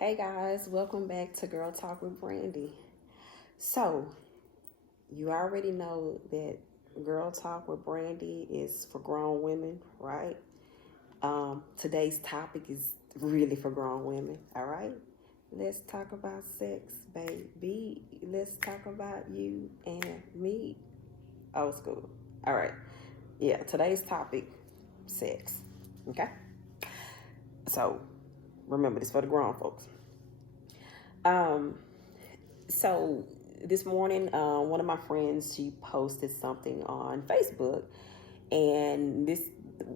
Hey guys, welcome back to Girl Talk with Brandy. So, you already know that Girl Talk with Brandy is for grown women, right? Today's topic is really for grown women, all right? Let's talk about sex, baby. Let's talk about you and me. Old school. All right. Yeah, today's topic, sex. Okay? So, remember this for the grown folks. Um, So this morning, one of my friends, she posted something on Facebook, and this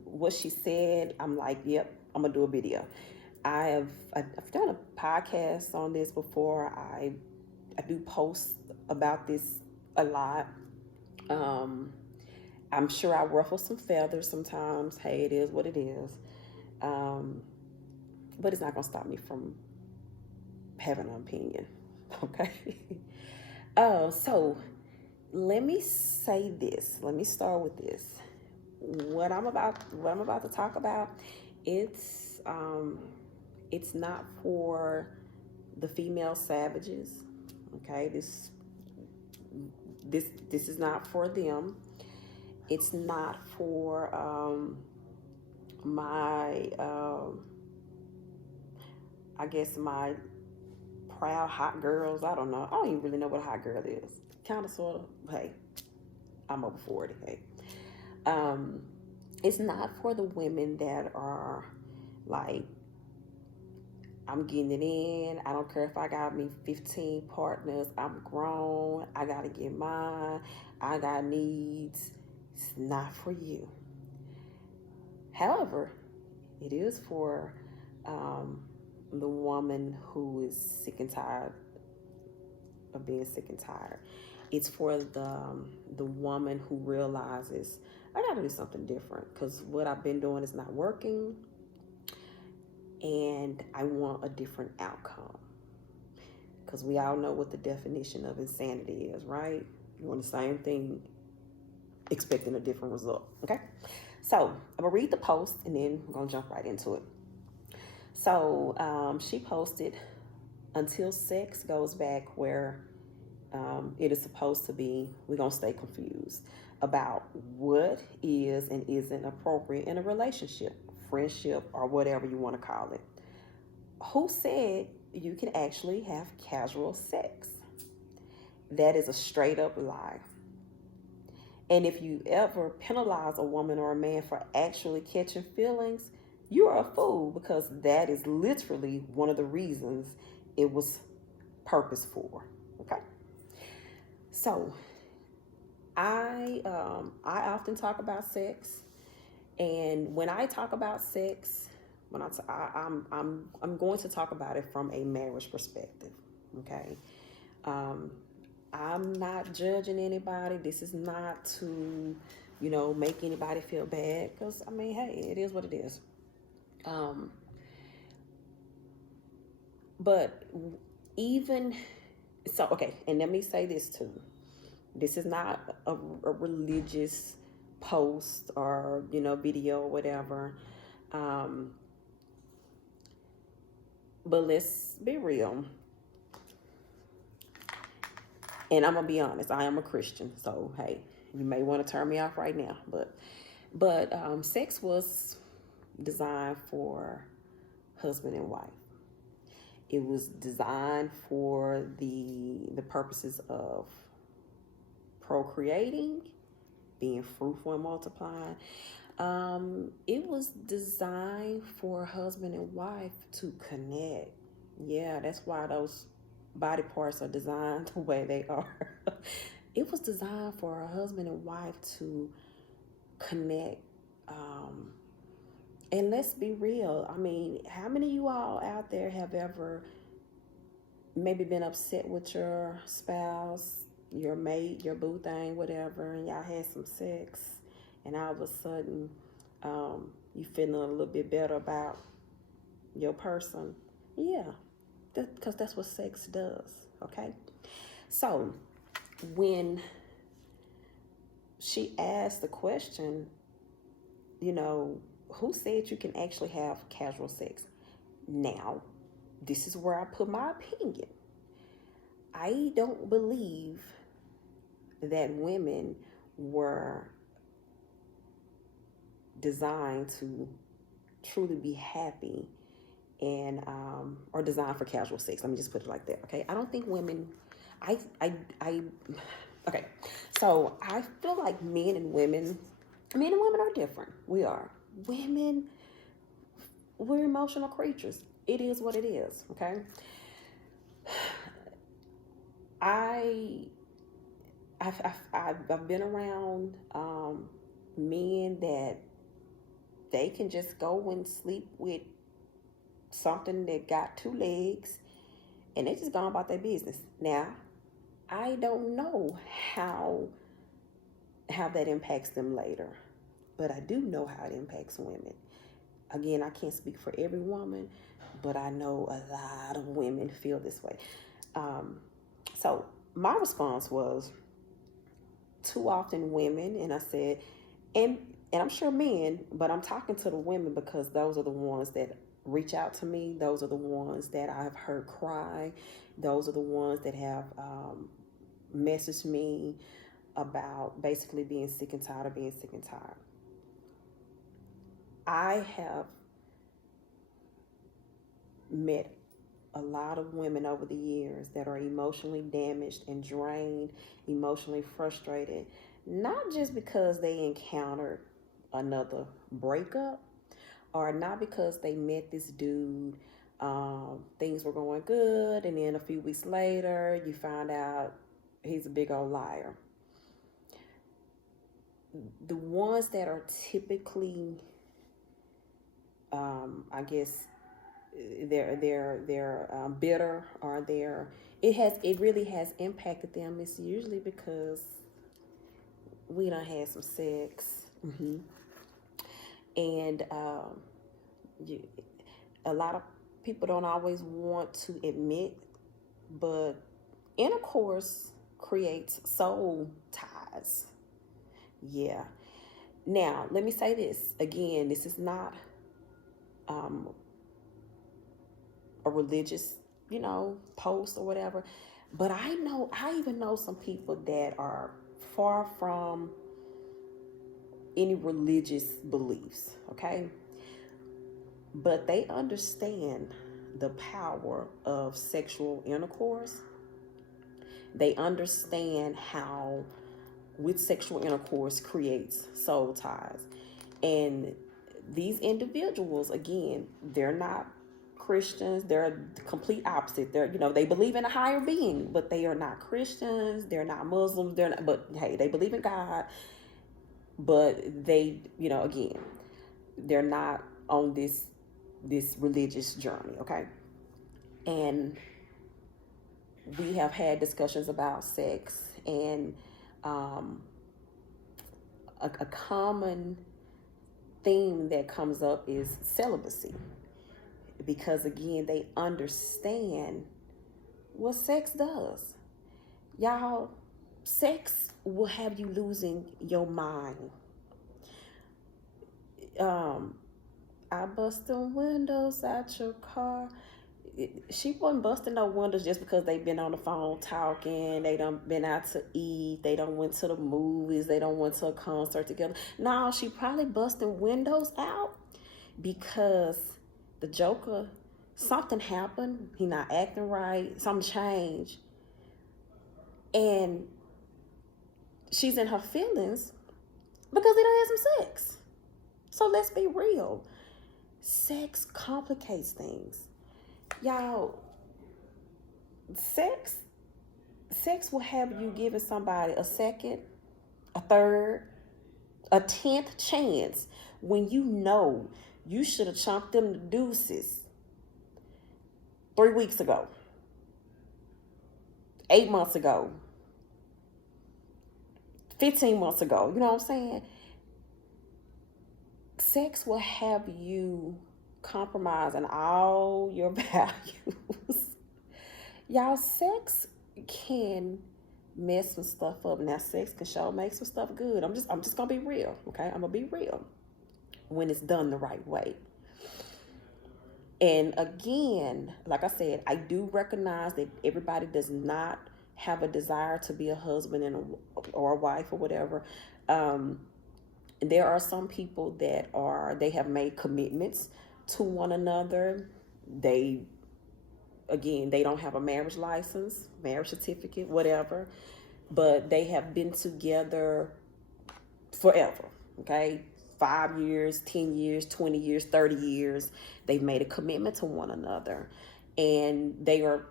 what she said. I'm like, yep, I'm gonna do a video. I've done a podcast on this before. I do post about this a lot. Um, I'm sure I ruffle some feathers sometimes. Hey, it is what it is. Um, but it's not gonna stop me from having an opinion. Okay. So let me say this. Let me start with this. What I'm about to talk about, it's um it's not for the female savages. Okay? This is not for them. It's not for my I guess my proud hot girls. I don't know. I don't even really know what a hot girl is. Kind of sort of. Hey, I'm over 40. Hey. Um it's not for the women that are like, I'm getting it in. I don't care if I got me 15 partners. I'm grown. I got to get mine. I got needs. It's not for you. However, it is for um, the woman who is sick and tired of being sick and tired. It's for the woman who realizes I got to do something different because what I've been doing is not working, and I want a different outcome. Because we all know what the definition of insanity is, right? You want the same thing, expecting a different result. Okay? So I'm gonna read the post and then we're gonna jump right into it. So she posted, until sex goes back where it is supposed to be, we're gonna stay confused about what is and isn't appropriate in a relationship, friendship, or whatever you want to call it. Who said you can actually have casual sex? That is a straight up lie. And if you ever penalize a woman or a man for actually catching feelings, you are a fool, because that is literally one of the reasons it was purpose for. Okay. So I often talk about sex, and when I talk about sex, when I'm going to talk about it from a marriage perspective. Okay. Um, I'm not judging anybody. This is not to, make anybody feel bad. Because, I mean, hey, it is what it is. But even so, okay, and let me say this too. This is not a religious post or, video or whatever. Um, but let's be real. And I'm gonna be honest, I am a Christian, so hey, you may want to turn me off right now, but sex was designed for husband and wife. It was designed for the purposes of procreating, being fruitful and multiplying. It was designed for husband and wife to connect. Yeah, that's why those body parts are designed the way they are. It was designed for a husband and wife to connect. Um, and let's be real. I mean, how many of you all out there have ever maybe been upset with your spouse, your mate, your boo thing, whatever, and y'all had some sex, and all of a sudden, you feeling a little bit better about your person? Yeah, because that's what sex does. Okay, so when she asked the question, who said you can actually have casual sex? Now, this is where I put my opinion. I don't believe that women were designed to truly be happy and or designed for casual sex. Let me just put it like that. Okay, I don't think women. I. Okay, so I feel like men and women are different. We are women. We're emotional creatures. It is what it is. Okay. I I've been around men that they can just go and sleep with something that got two legs and they just gone about their business. Now, I don't know how that impacts them later, but I do know how it impacts women. Again, I can't speak for every woman, but I know a lot of women feel this way. So my response was, too often women, and I said, and I'm sure men, but I'm talking to the women because those are the ones that reach out to me. Those are the ones that I've heard cry. Those are the ones that have messaged me about basically being sick and tired of being sick and tired. I have met a lot of women over the years that are emotionally damaged and drained, emotionally frustrated, not just because they encountered another breakup or not because they met this dude, things were going good, and then a few weeks later, you find out he's a big old liar. The ones that are typically, I guess, they're bitter, or it really has impacted them. It's usually because we done had some sex, and a lot of people don't always want to admit, but intercourse creates soul ties. Yeah. Now, let me say this again. This is not a religious, post or whatever. But I even know some people that are far from any religious beliefs, okay? But they understand the power of sexual intercourse. They understand how with sexual intercourse creates soul ties. And these individuals, again, they're not Christians. They're the complete opposite. They believe in a higher being, but they are not Christians. They're not Muslims. But hey, they believe in God. But they, again, they're not on this religious journey, okay? And we have had discussions about sex, and a common theme that comes up is celibacy, because again, they understand what sex does. Y'all, sex will have you losing your mind. I busting windows out your car. She wasn't busting no windows just because they been on the phone talking. They done been out to eat. They done went to the movies. They done went to a concert together. No, she probably busting windows out because the Joker, something happened. He not acting right. Something changed. And she's in her feelings because they done had some sex. So let's be real. Sex complicates things. Y'all, sex will have you giving somebody a second, a third, a 10th chance when you know you should have chunked them the deuces 3 weeks ago, 8 months ago, 15 months ago. You know what I'm saying? Sex will have you compromising all your values. Y'all, sex can mess some stuff up. Now, sex can sure make some stuff good. I'm just gonna be real, okay? I'm gonna be real when it's done the right way. And again, like I said, I do recognize that everybody does not have a desire to be a husband or a wife or whatever. Um, there are some people that they have made commitments to one another. They, again, they don't have a marriage license, marriage certificate, whatever, but they have been together forever. Okay, 5 years, 10 years, 20 years, 30 years. They've made a commitment to one another, and they are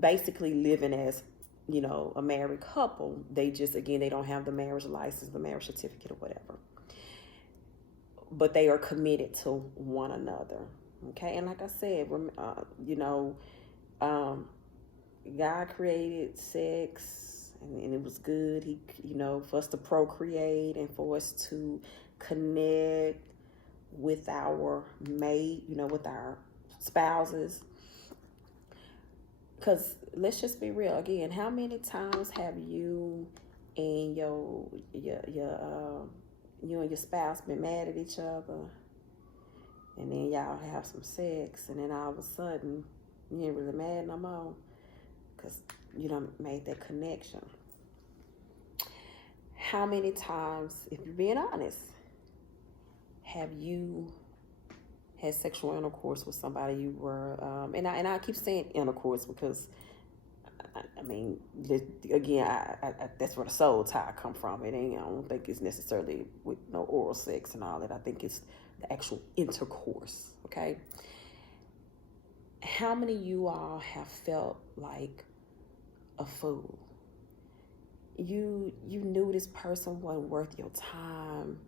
basically living as, a married couple. They just, again, they don't have the marriage license, the marriage certificate, or whatever, but they are committed to one another. Okay, and like I said, um, God created sex, and it was good. He, for us to procreate and for us to connect with our mate, with our spouses. Because let's just be real again. How many times have you and you and your spouse been mad at each other, and then y'all have some sex, and then all of a sudden you ain't really mad no more because you done made that connection? How many times, if you're being honest, have you had sexual intercourse with somebody you were, and I keep saying intercourse because, I mean, again, I that's where the soul tie come from. It ain't, I don't think it's necessarily with no oral sex and all that. I think it's the actual intercourse, okay? How many of you all have felt like a fool? You knew this person wasn't worth your time,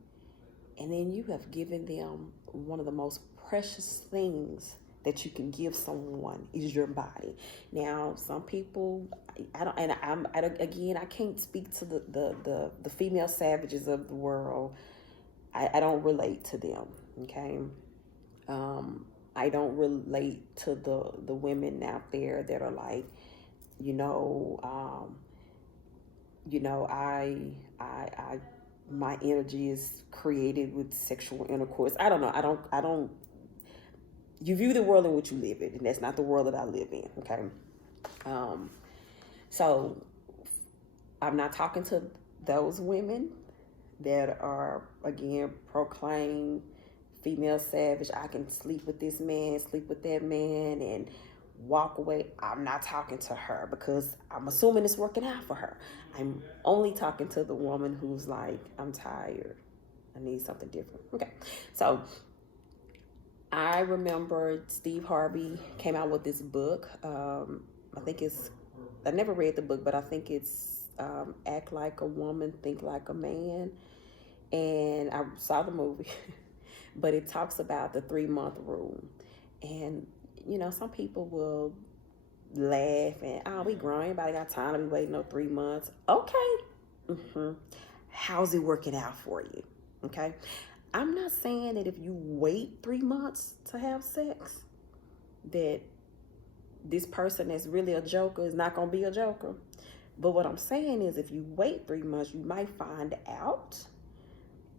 and then you have given them one of the most precious things that you can give someone is your body. Now, some people, I don't, and again, I can't speak to the female savages of the world. I don't relate to them. Okay, I don't relate to the women out there that are like, you know, I my energy is created with sexual intercourse. I don't know. I don't. You view the world in which you live in, and that's not the world that I live in. Okay. So I'm not talking to those women that are, again, proclaimed female savage. I can sleep with this man, sleep with that man, and walk away. I'm not talking to her because I'm assuming it's working out for her. I'm only talking to the woman who's like, I'm tired. I need something different. Okay. So I remember Steve Harvey came out with this book. I never read the book, but I think it's Act Like a Woman, Think Like a Man. And I saw the movie, but it talks about the 3-month rule. And, some people will laugh and, oh, we grown. Anybody got time to be waiting no 3 months? Okay. How's it working out for you? Okay. I'm not saying that if you wait 3 months to have sex, that this person that's really a joker is not going to be a joker. But what I'm saying is if you wait 3 months, you might find out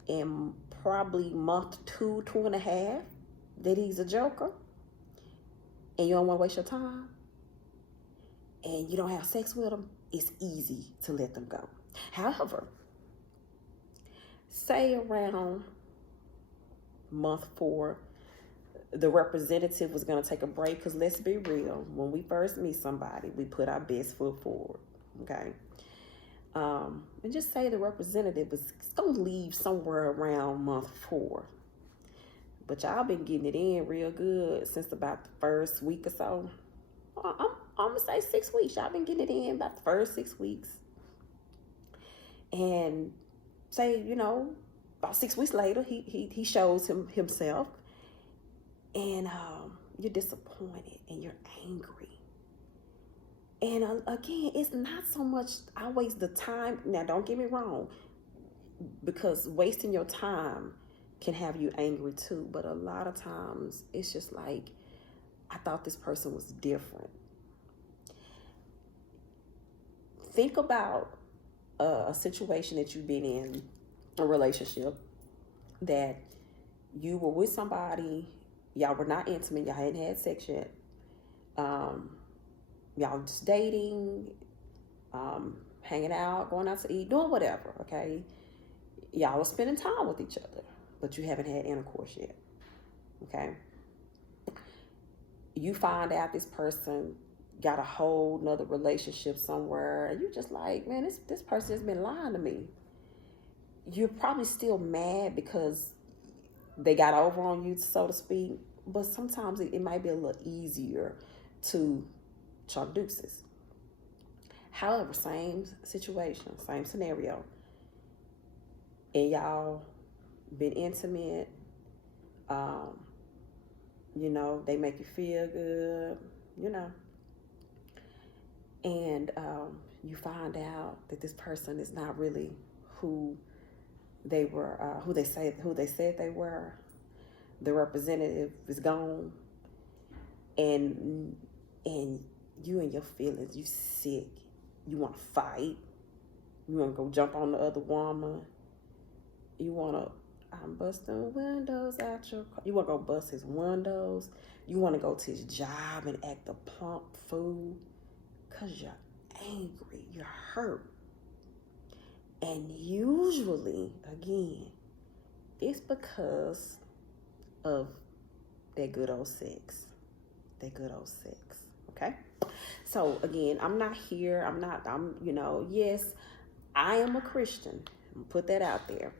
in probably month 2, 2.5, that he's a joker, and you don't want to waste your time, and you don't have sex with him, it's easy to let them go. However, say around month 4, the representative was going to take a break, because let's be real, when we first meet somebody, we put our best foot forward, okay? And just say the representative is going to leave somewhere around month 4. But y'all been getting it in real good since about the first week or so. I'm going to say 6 weeks. Y'all been getting it in about the first 6 weeks. And say, about 6 weeks later, he shows himself. And you're disappointed and you're angry. And again, it's not so much always the time. Now, don't get me wrong, because wasting your time can have you angry too. But a lot of times, it's just like, I thought this person was different. Think about a situation that you've been in, a relationship, that you were with somebody, y'all were not intimate, y'all hadn't had sex yet, um, y'all just dating, hanging out, going out to eat, doing whatever, okay? Y'all are spending time with each other, but you haven't had intercourse yet, okay? You find out this person got a whole nother relationship somewhere, and you just like, man, this person has been lying to me. You're probably still mad because they got over on you, so to speak, but sometimes it might be a little easier to chalk deuces. However, same situation, same scenario, and y'all been intimate, um, they make you feel good, you know, and you find out that this person is not really who they were, who they said they were. The representative is gone, and you and your feelings, you sick, you want to fight, you want to go jump on the other woman, you want to, I'm busting windows out your car. You want to go bust his windows. You want to go to his job and act a plump fool because you're angry, you're hurt. And usually, again, it's because of that good old sex. Okay? So, again, I'm yes, I am a Christian. Put that out there.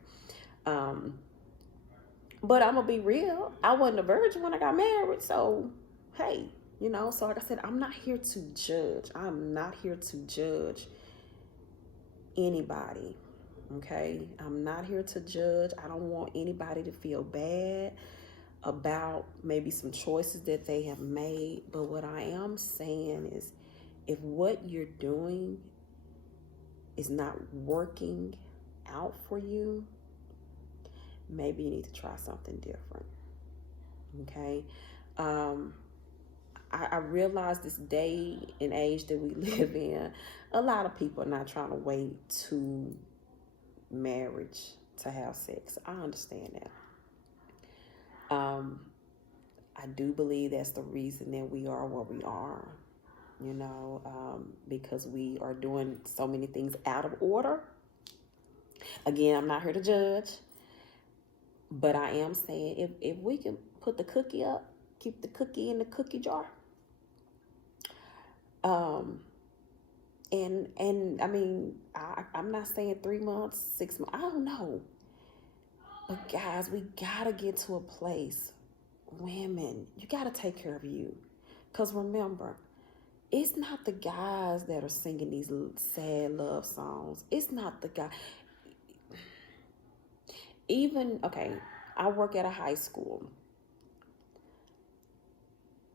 But I'm gonna be real. I wasn't a virgin when I got married, so hey, So like I said, I'm not here to judge. I'm not here to judge anybody. Okay, I'm not here to judge. I don't want anybody to feel bad about maybe some choices that they have made. But what I am saying is, if what you're doing is not working out for you, maybe you need to try something different. Okay. I realize this day and age that we live in, a lot of people are not trying to wait to marriage to have sex. I understand that. I do believe that's the reason that we are where we are, because we are doing so many things out of order. Again, I'm not here to judge, but I am saying if we can put the cookie up, keep the cookie in the cookie jar. And I mean, I'm not saying 3 months, 6 months, I don't know. But guys, we gotta get to a place, women, you gotta take care of you. Because remember, it's not the guys that are singing these sad love songs. It's not the guy. Okay, I work at a high school.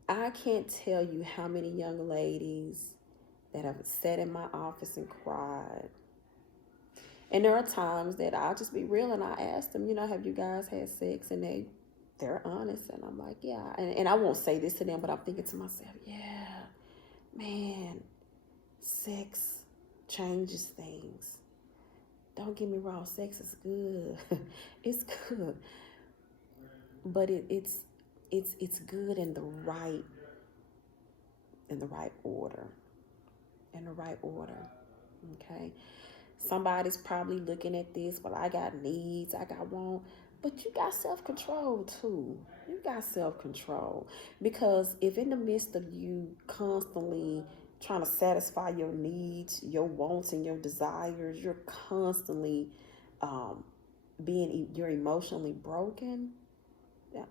I can't tell you how many young ladies that have sat in my office and cried. And there are times that I'll just be real and I ask them, have you guys had sex? And they're honest. And I'm like, yeah. And I won't say this to them, but I'm thinking to myself, yeah, man, sex changes things. Don't get me wrong, sex is good. It's good. But it's good in the right order. In the right order. Okay. Somebody's probably looking at this, well, I got needs, I got wants, but you got self-control too. You got self-control. Because if in the midst of you constantly trying to satisfy your needs, your wants, and your desires, you're constantly you're emotionally broken,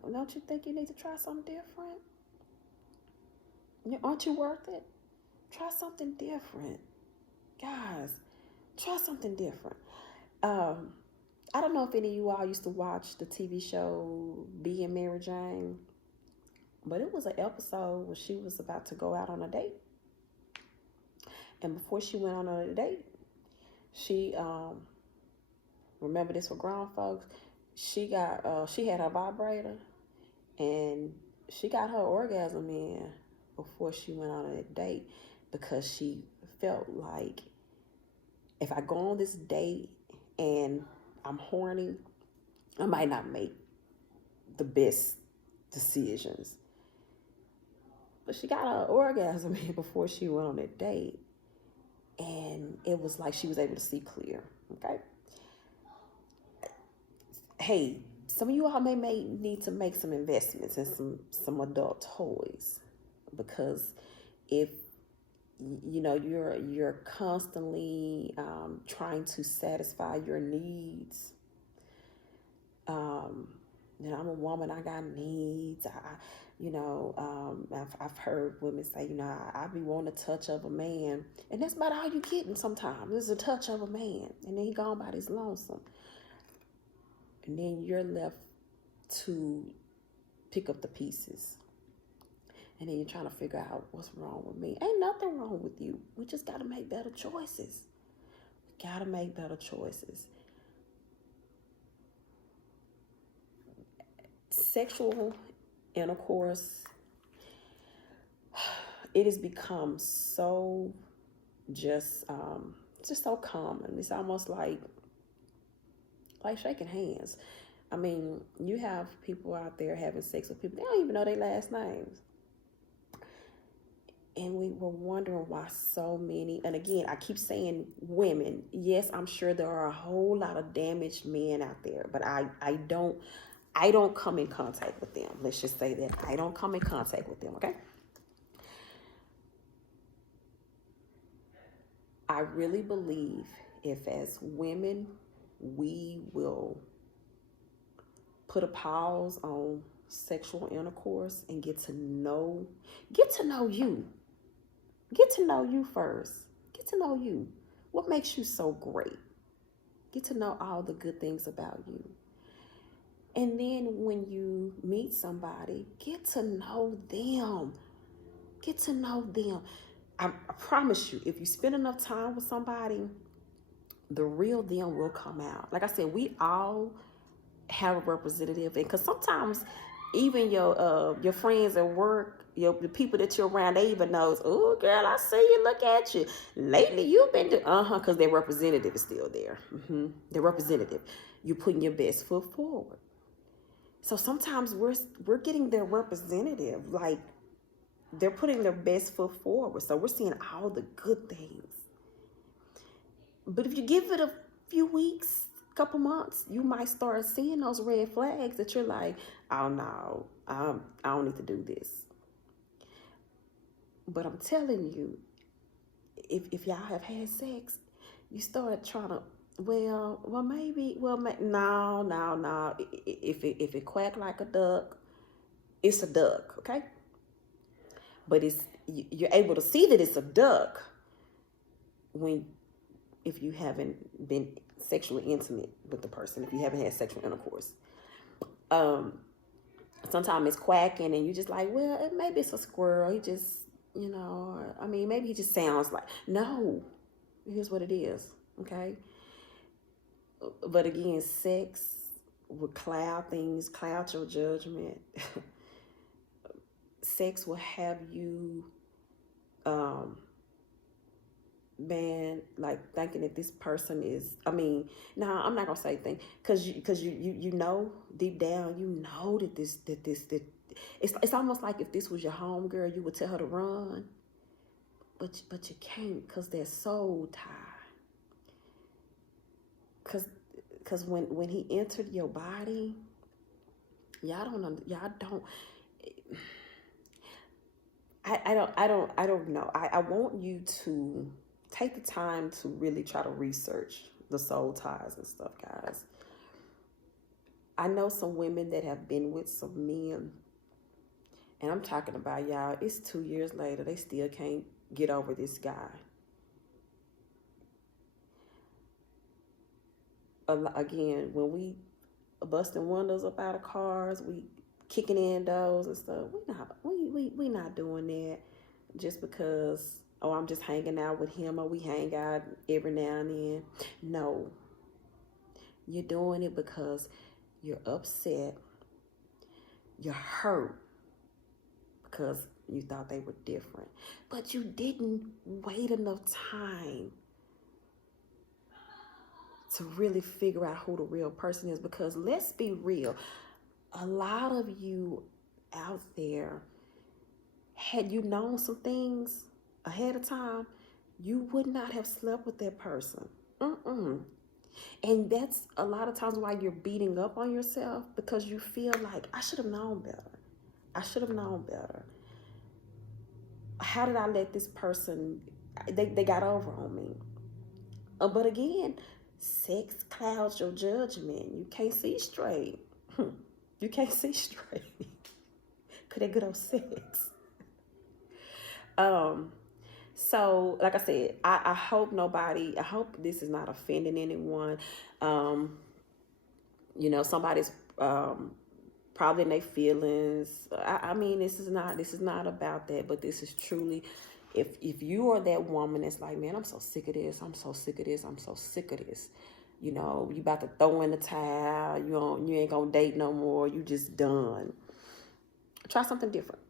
don't you think you need to try something different? Aren't you worth it? Try something different. Guys, try something different. I don't know if any of you all used to watch the TV show Being Mary Jane, but it was an episode where she was about to go out on a date. And before she went on a date, she, remember this for grown folks, she had her vibrator and she got her orgasm in before she went on a date, because she felt like, if I go on this date and I'm horny, I might not make the best decisions. But she got an orgasm before she went on that date. And it was like she was able to see clear. Okay. Hey, some of you all may need to make some investments in some adult toys, because if you're constantly trying to satisfy your needs. I'm a woman. I got needs. I've heard women say, I be wanting a touch of a man, and that's about all you getting. Sometimes it's a touch of a man, and then he gone by this lonesome, and then you're left to pick up the pieces. And then you're trying to figure out what's wrong with me. Ain't nothing wrong with you. We just got to make better choices. We got to make better choices. Sexual intercourse, it has become so just so common. It's almost like shaking hands. I mean, you have people out there having sex with people, they don't even know their last names. And we were wondering why so many, and again, I keep saying women. Yes, I'm sure there are a whole lot of damaged men out there, but I don't come in contact with them. Let's just say that I don't come in contact with them, okay? I really believe if as women, we will put a pause on sexual intercourse and get to know you. Get to know you first. Get to know you. What makes you so great? Get to know all the good things about you. And then when you meet somebody, get to know them. Get to know them. I promise you, if you spend enough time with somebody, the real them will come out. Like I said, we all have a representative, and because sometimes even your friends at work, the people that you're around, they even knows, oh girl, I see you, look at you. Lately you've been doing, because their representative is still there. Their representative. You're putting your best foot forward. So sometimes we're getting their representative, like they're putting their best foot forward. So we're seeing all the good things. But if you give it a few weeks, couple months, you might start seeing those red flags that you're like, oh no, I don't need to do this. But I'm telling you, if y'all have had sex, you start trying to, no. If it quack like a duck, it's a duck, okay? But you're able to see that it's a duck if you haven't been sexually intimate with the person, if you haven't had sexual intercourse. Sometimes it's quacking and you just like, well, maybe it's a squirrel. He just, maybe he just sounds like, no, here's what it is, okay? But again, sex will cloud things, cloud your judgment. Sex will have you, like thinking that this person is, I'm not gonna say think, because you know deep down, you know that it's almost like if this was your home girl, you would tell her to run, but you can't, because they're soul tied. Because when he entered your body, y'all don't. I don't know. I want you to take the time to really try to research the soul ties and stuff, guys. I know some women that have been with some men, and I'm talking about, y'all, it's 2 years later, they still can't get over this guy. Again, when we busting windows up out of cars, we kicking in doors and stuff, we not doing that just because, oh, I'm just hanging out with him, or we hang out every now and then. No. You're doing it because you're upset, you're hurt, because you thought they were different. But you didn't wait enough time to really figure out who the real person is, because let's be real, a lot of you out there, had you known some things ahead of time, you would not have slept with that person. And that's a lot of times why you're beating up on yourself, because you feel like, I should have known better. I should have known better. How did I let this person, they got over on me? But again, sex clouds your judgment. You can't see straight. You can't see straight. Cause they good old sex. So like I said, I hope I hope this is not offending anyone. Somebody's probably in their feelings. I mean, this is not about that, but this is truly, if you are that woman that's like, man, I'm so sick of this, I'm so sick of this, I'm so sick of this. You about to throw in the towel, you ain't gonna date no more, you just done. Try something different.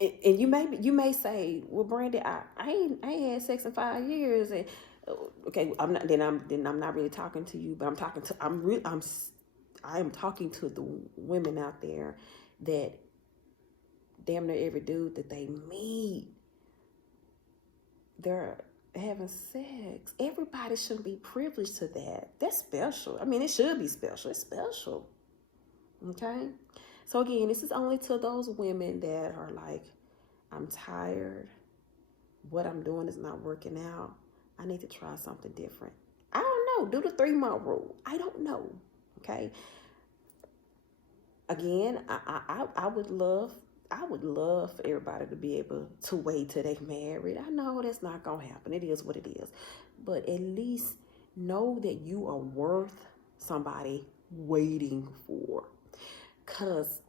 And you may say, well, Brandy, I ain't had sex in 5 years, and okay, I'm not really talking to you, but I am talking to the women out there that damn near every dude that they meet, they're having sex. Everybody shouldn't be privileged to that. That's special. I mean, it should be special. It's special. Okay? So again, this is only to those women that are like, I'm tired. What I'm doing is not working out. I need to try something different. I don't know. Do the 3-month rule. I don't know. Okay? Again, I would love for everybody to be able to wait till they married. I know that's not gonna happen. It is what it is. But at least know that you are worth somebody waiting for. Cause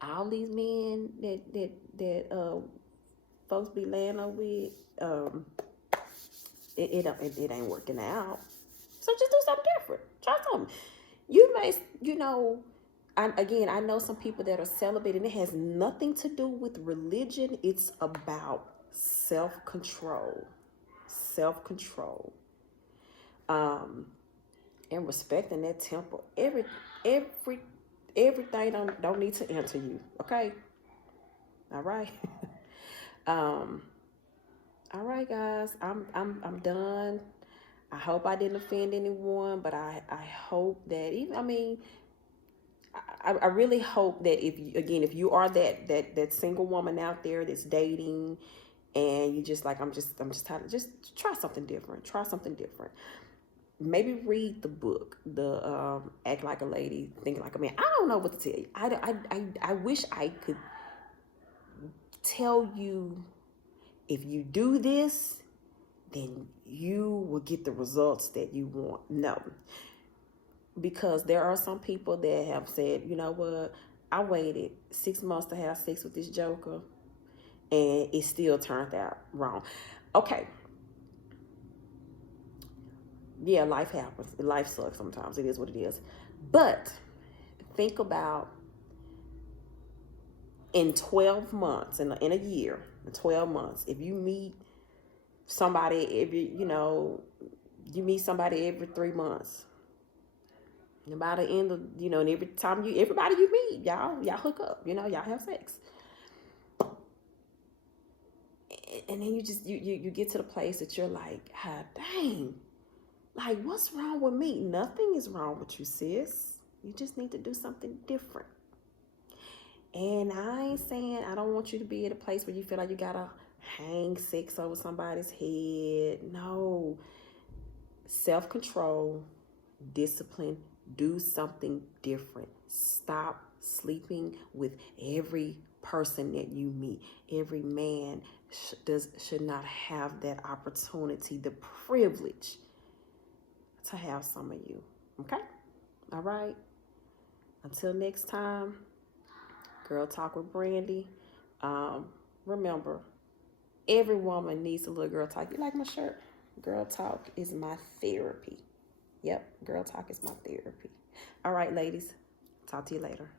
all these men that folks be laying up with, it ain't working out. So just do something different. Try something. You may, I know some people that are celibate, and it has nothing to do with religion. It's about self-control. Self-control. And respecting that temple. Everything don't need to enter you. Okay? All right. All right, guys. I'm done. I hope I didn't offend anyone, but I hope that I really hope that if you are that single woman out there that's dating, and you just like, I'm just tired, just try something different. Try something different. Maybe read the book, the Act Like a Lady, Think Like a Man. I don't know what to tell you. I wish I could tell you, if you do this, then you will get the results that you want. No. Because there are some people that have said, you know what, I waited 6 months to have sex with this joker, and it still turned out wrong. Okay. Yeah, life happens. Life sucks sometimes. It is what it is. But think about, in 12 months, in a year, in 12 months, if you meet somebody you meet somebody every 3 months, and by the end of, and every time everybody you meet, y'all hook up, y'all have sex. And then you get to the place that you're like, ah, dang, like, what's wrong with me? Nothing is wrong with you, sis. You just need to do something different. And I ain't saying I don't want you to be at a place where you feel like you gotta hang sex over somebody's head. No. Self-control, discipline, do something different. Stop sleeping with every person that you meet. Every man should not have that opportunity, the privilege to have some of you. Okay? All right? Until next time, Girl Talk with Brandy. Remember, every woman needs a little girl talk. You like my shirt? Girl Talk is my therapy. Yep, Girl Talk is my therapy. All right, ladies. Talk to you later.